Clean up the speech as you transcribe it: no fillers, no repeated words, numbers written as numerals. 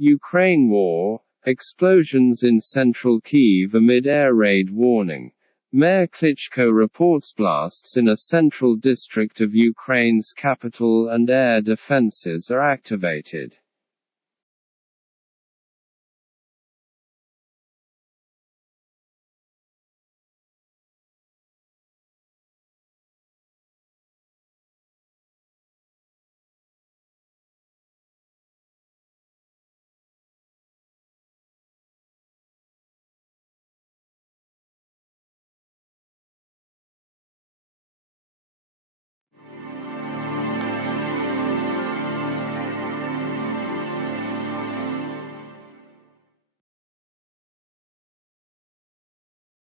Ukraine war, explosions in central Kyiv amid air raid warning. Mayor Klitschko reports blasts in a central district of Ukraine's capital and air defenses are activated.